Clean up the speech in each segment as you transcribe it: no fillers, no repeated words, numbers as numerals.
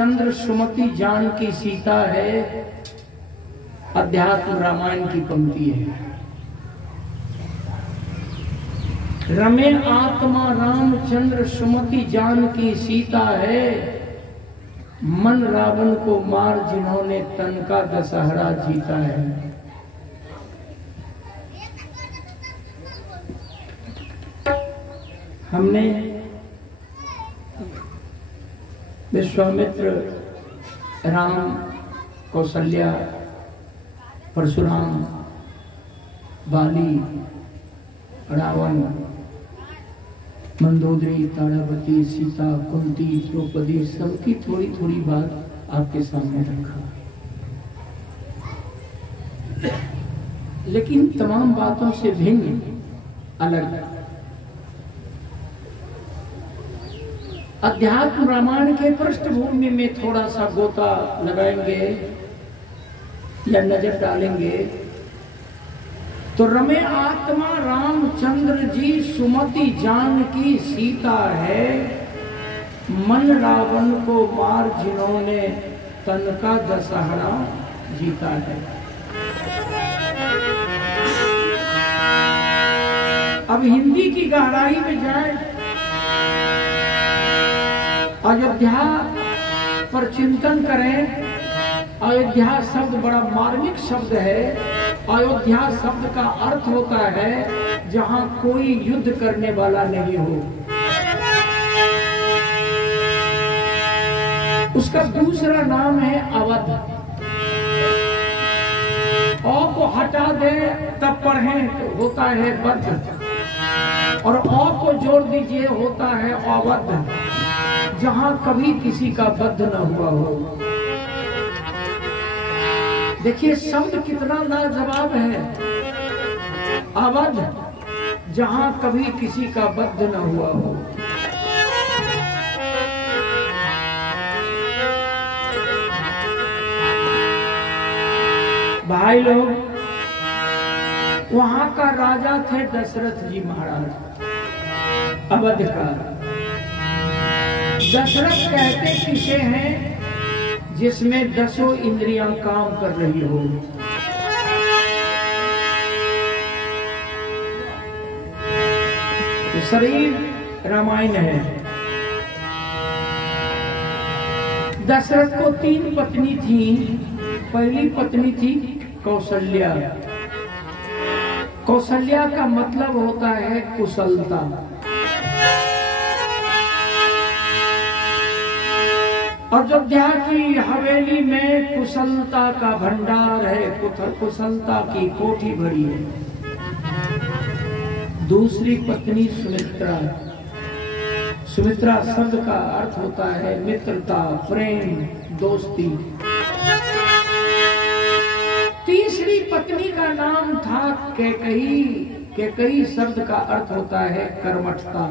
चंद्र सुमति जानकी सीता है, अध्यात्म रामायण की पंक्ति है। रमे आत्मा रामचंद्र सुमति जानकी सीता है, मन रावण को मार जिन्होंने तन का दशहरा जीता है। हमने विश्वामित्र, राम, कौशल्या, परशुराम, बाली, रावण, मंदोदरी, तारावती, सीता, कुंती, द्रौपदी, सबकी थोड़ी थोड़ी बात आपके सामने रखा, लेकिन तमाम बातों से भिन्न अलग अध्यात्म रामायण के पृष्ठभूमि में थोड़ा सा गोता लगाएंगे या नजर डालेंगे तो रमे आत्मा रामचंद्र जी सुमति जानकी सीता है, मन रावण को मार जिन्होंने तन का दशहरा जीता है। अब हिंदी की गहराई में जाए, अयोध्या पर चिंतन करें। अयोध्या शब्द बड़ा मार्मिक शब्द है। अयोध्या शब्द का अर्थ होता है जहां कोई युद्ध करने वाला नहीं हो। उसका दूसरा नाम है अवध। औ को हटा दे तब पढ़ें तो होता है बद्ध, और औ को जोड़ दीजिए होता है अवध, जहां कभी किसी का बद्ध न हुआ हो। देखिए शब्द कितना लाजवाब है। अवध, जहां कभी किसी का बद्ध न हुआ हो। भाई लोग, वहां का राजा थे दशरथ जी महाराज, अवध का। दशरथ कहते किसे हैं जिसमें 10 इंद्रियां काम कर रही हो। शरीर रामायण है। दशरथ को 3 पत्नी थी। पहली पत्नी थी कौशल्या। कौशल्या का मतलब होता है कुशलता। अयोध्या की हवेली में कुशलता का भंडार है, कुशलता की कोठी भरी है। दूसरी पत्नी सुमित्रा। सुमित्रा शब्द का अर्थ होता है मित्रता, प्रेम, दोस्ती। तीसरी पत्नी का नाम था कैकई। कैकई शब्द का अर्थ होता है कर्मठता।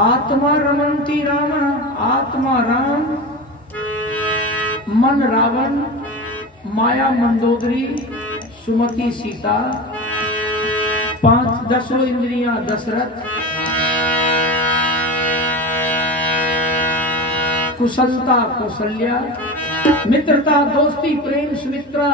आत्मा रमन्ति राम, आत्मा राम, मन रावण, माया मंदोदरी, सुमति सीता, 10 इंद्रियां दशरथ, कुशलता कौशल्या, मित्रता दोस्ती प्रेम सुमित्रा,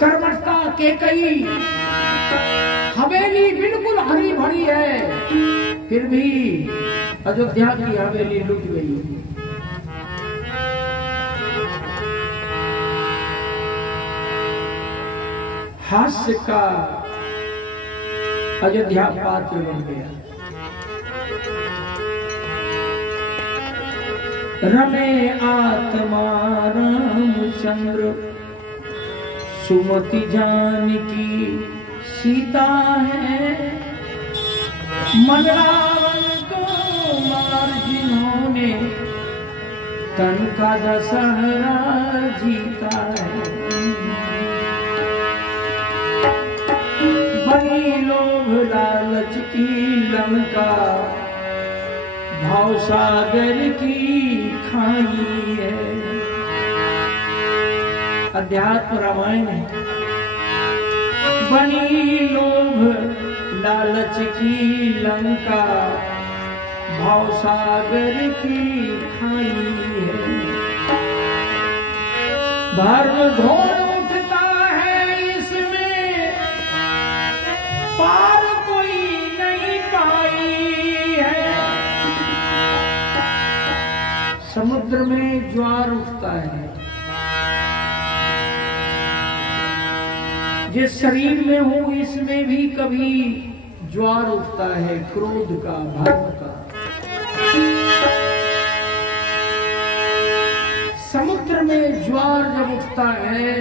कर्मठता कैकई। हवेली बिल्कुल हरी भरी है, फिर भी अयोध्या की हवेली लुट गई। हास्य का अयोध्या पात्र बन गया। रमे आत्मा रामचंद्र सुमति जानकी सीता है, मन रावण को मार जिन्होंने तन का दशहरा जीता है। बनी लोभ लालच की लंका, भाव सागर की खाई है। अध्यात्म रामायण है। बनी लोभ लालच की लंका भाव सागर की खाई है। भर्म घोर उठता है इसमें पार कोई नहीं पाई है। समुद्र में ज्वार उठता है, जिस शरीर में हूं इसमें भी कभी ज्वार उठता है, क्रोध का, भर्म का। समुद्र में ज्वार जब उठता है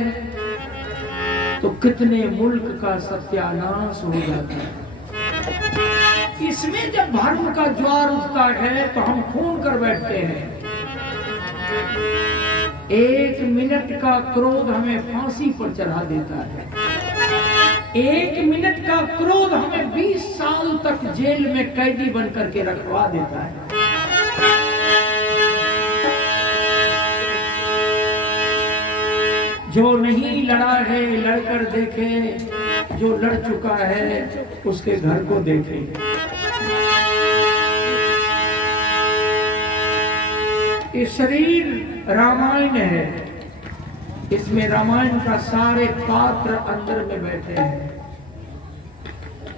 तो कितने मुल्क का सत्यानाश हो जाता है। इसमें जब भर्म का ज्वार उठता है तो हम खून कर बैठते हैं। 1 मिनट का क्रोध हमें फांसी पर चढ़ा देता है। 1 मिनट का क्रोध हमें 20 साल तक जेल में कैदी बनकर के रखवा देता है। जो नहीं लड़ा है लड़कर देखे, जो लड़ चुका है उसके घर को देखे। ये शरीर रामायण है, इसमें रामायण का सारे पात्र अंदर में बैठे हैं।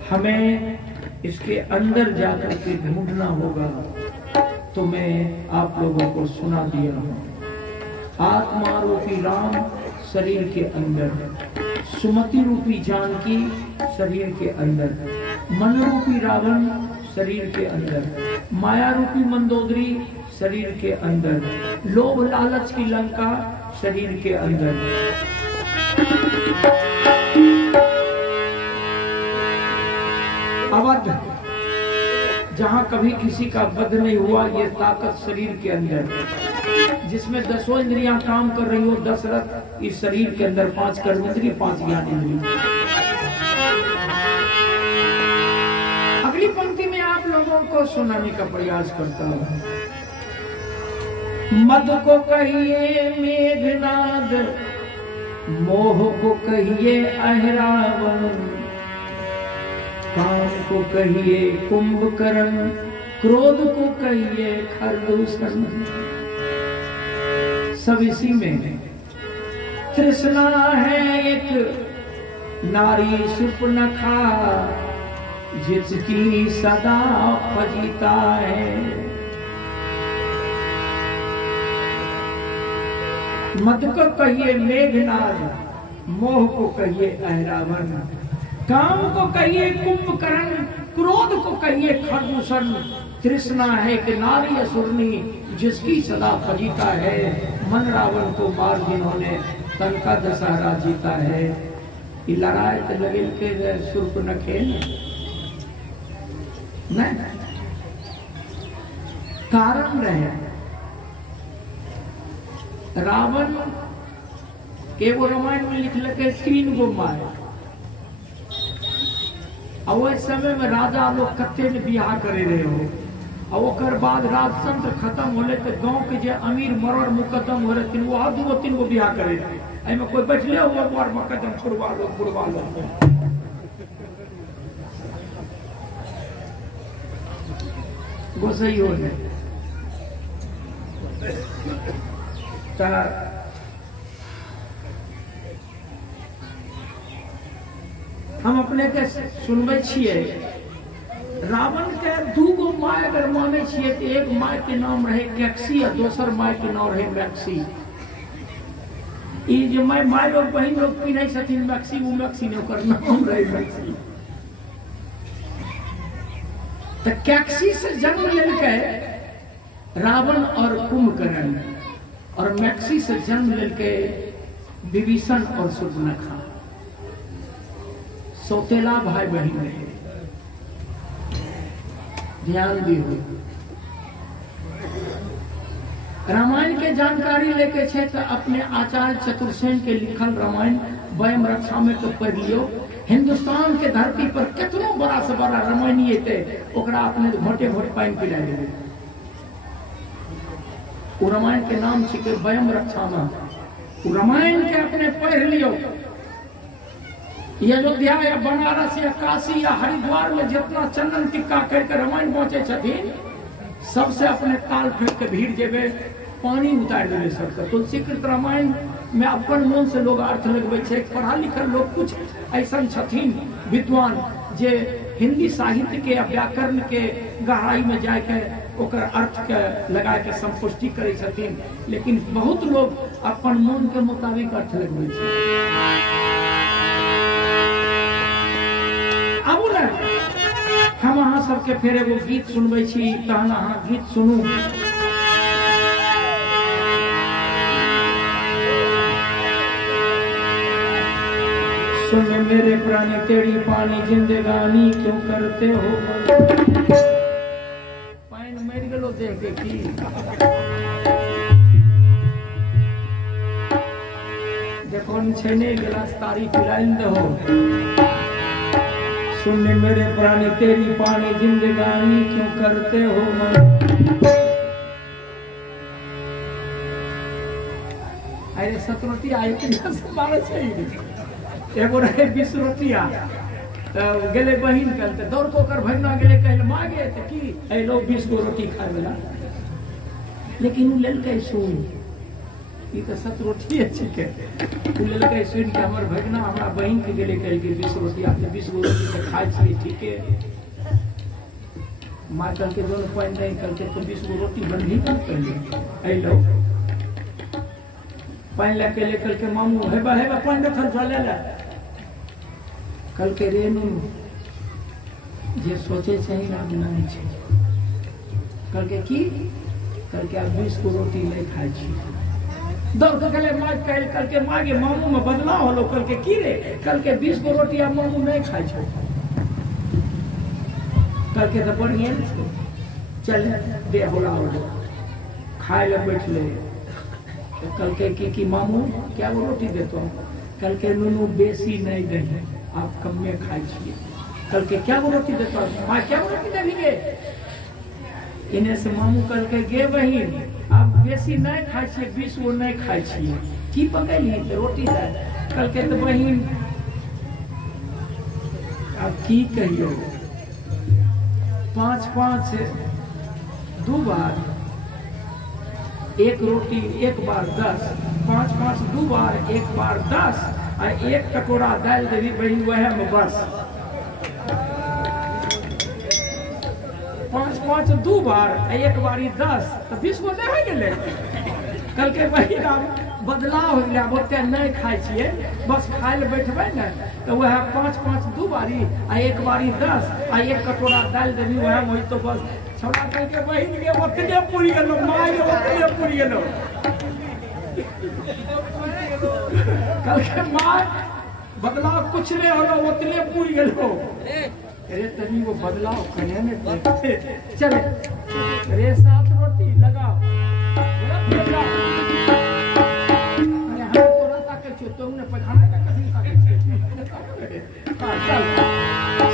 हमें इसके अंदर जाकर के ढूंढना होगा। तो मैं आप लोगों को सुना दिया हूं। आत्मा रूपी राम शरीर के अंदर, सुमति रूपी जानकी शरीर के अंदर, मन रूपी रावण शरीर के अंदर, माया रूपी मंदोदरी शरीर के अंदर, लोभ लालच की लंका शरीर के अंदर। अवध, जहां कभी किसी का वध नहीं हुआ, ये ताकत शरीर के अंदर, जिसमें 10 इंद्रियां काम कर रही हो। दशरथ इस शरीर के अंदर 5 कर्मेंद्रिय, 5 ज्ञान इंद्रिय। अगली पंक्ति में आप लोगों को सुनाने का प्रयास करता हूं। मद को कहिए मेघनाद, मोह को कहिए अहरावन, काम को कहिए कुंभकर्ण, क्रोध को कहिए खरदूषण। सब इसी में है। तृष्णा है एक नारी सुपनखा, जिसकी सदा फजीता है। मद को कहिए मेघनाद, मोह को कहिए अहरावन, काम को कहिए कुंभकर्ण, क्रोध को कहिए खरदूषण। तृष्णा है कि नारी असुरनी, जिसकी सदा फजीता है। मन रावण को मार जिन्होंने, तन का दशहरा जीता है। ये लड़ाई तो लगे के सुर्ख न खेल न कारण रहे। रावण के वो रामायण में लिख लगे 3 गो माया। और वो समय में राजा लोग कत्ते में बियाह करे रहे हो। और ओकर बाद राजतंत्र खत्म होले तो गांव के जे अमीर मरड़ मुकदम हो रहे, वो 2-3 गो बियाह करे रहे। एमे कोई बैठले हो बार मुकदम छुड़वा लो बुड़वा लो। गोसई हो जाए। हम अपने के सुनबे छिए। रावण के 2 गो माय अगर माने छिए तो एक माय के नाम रहे कैक्सी और दोसर माय के नाम रहे मैक्सी। ये जो माय लोग बहन लोग की नहीं सचिन मैक्सी, वो मैक्सी ने ओकर नाम रहे मैक्सी। तो कैक्सी से जन्म लेके रावण और कुंभकर्ण, और मैक्सी से जन्म लेके विभीषण और सुपर्णखा। सौतेला भाई बहन रहे। ध्यान भी हो। रामायण के जानकारी लेके छे तो अपने आचार्य चतुर्सेन के लिखल रामायण वयम रक्षा में तो पढ़ लियो। हिंदुस्तान के धरती पर कितनो बड़ा से बड़ा रामायण थे, ओकरा अपने घोटे घोट पानी पिला देवे। वो रामायण के नाम छिके वयम रक्षा में। रामायण के अपने पढ़ लियो। ये अयोध्या या बनारस या काशी या हरिद्वार में जितना चंदन टिक्का करके रामायण पहुंचे छथिन, सबसे अपने ताल फेंक के भीड़ जेबे पानी उतार देवे सबके। तुलसी कृत रामायण में अपन मन से लोग अर्थ लगबे छे। पढ़ा लिखल लोग कुछ ऐसा छथिन विद्वान जे हिंदी साहित्य के व्याकरण के गहराई में जाके ओकर अर्थ के लगा के संपुष्टि करे छथिन, लेकिन बहुत लोग अपन मन के मुताबिक अर्थ लगबे छे। अब ना हम अहाँ सबके फेर एगो गीत सुनबे छी, तहन अहाँ गीत सुनू। सुन मेरे प्राणी तेरी पानी जिंदगानी क्यों करते हो। पानी मर गलो देख के की देखो छेने गिलास तारी पिलाइन दो। सुन मेरे प्राणी तेरी पानी जिंदगानी क्यों करते हो मन। अरे सतरती आए कि एगो रहे 20 रोटिया गेले बहिन कहते दौड़ को कर भगना गेले कहले मांगे त की ए लो 20 गो रोटी खाए वाला, लेकिन उ लेल के सुन ई त 7 रोटी अछि के उ लेल के सुन के हमर भगना हमरा बहिन के गेले कह के 20 रोटी आते 20 गो रोटी से खाए छी ठीक है। मां कल के दोनों पानी नहीं कल के तो 20 गो रोटी बनही कर पहले ए लो पानी लेके ले कल के मामू हेबा पानी रखल चले ले कल के रेनू जे सोचे सही ना नहीं छे। कल के की कल के 20 गो रोटी नहीं खाए छी। दौड़ के गले मार कल के मागे मामू में बदलाव होलो। कल के की रे कल के 20 गो रोटी आ मामू नहीं खाए छो। कल के तो बढ़िया चल दे होला खाए ले बैठ ले। तो कल के की मामू क्या वो रोटी देते हो। कल के नूनू बेसी नहीं दे आप कम में खाए छिए। कल के क्या वो रोटी देते हो माँ क्या वो रोटी देंगे। इन्हें से मामू कल के गे बहिन आप बेसी नहीं खाए छिए 20 गो नहीं खाए छिए की पकैली तो रोटी दे। कल के तो बहिन अब की कहियो 5-5 2 बार एक रोटी एक बार 10 5-5 2 बार 1 बार 10 और 1 कटोरा दाल देवी बहन वह में बस 5-5 2 बार 1 बारी 10 तो 20 गो नहीं गेले। कल के बहिन बदलाव हो गया ओते नहीं खाए छिए बस खाए ले बैठबे न तो वह 5-5 2 बारी आ 1 बारी 10 आ 1 कटोरा दाल देवी वह में तो बस छोड़ा कल के बहिन के ओतने पूरी गेलो माय के ओतने पूरी गेलो। कल के माय बदलाव कुछ नहीं होलो ओतने पूरी गेलो। अरे तभी वो बदलाव कने में चले अरे 7 रोटी लगाओ अरे हम तोरा ताके छो तुमने पखाना का कभी ताके चल।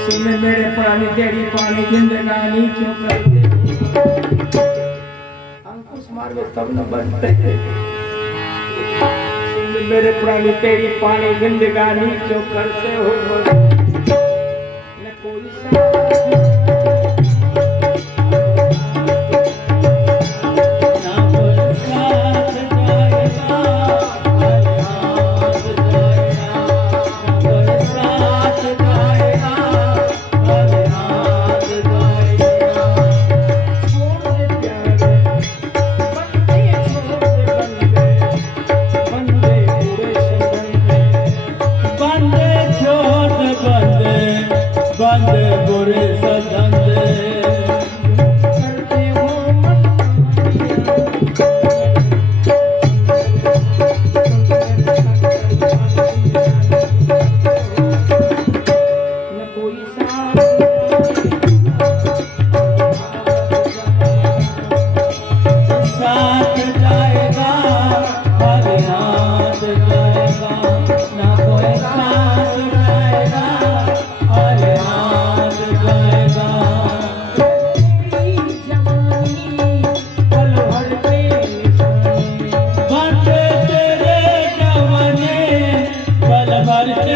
सुन मेरे प्राणी तेरी पानी जिंदगानी क्यों करते हो। अंकुश मारो तब न बनते। सुन मेरे प्राणी तेरी पानी जिंदगानी क्यों करते हो। न कोई भर के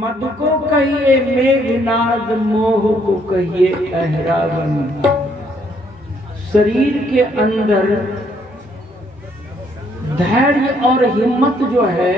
मद को कहिए मेघनाद, मोह को कहिए अहरावन। शरीर के अंदर धैर्य और हिम्मत जो है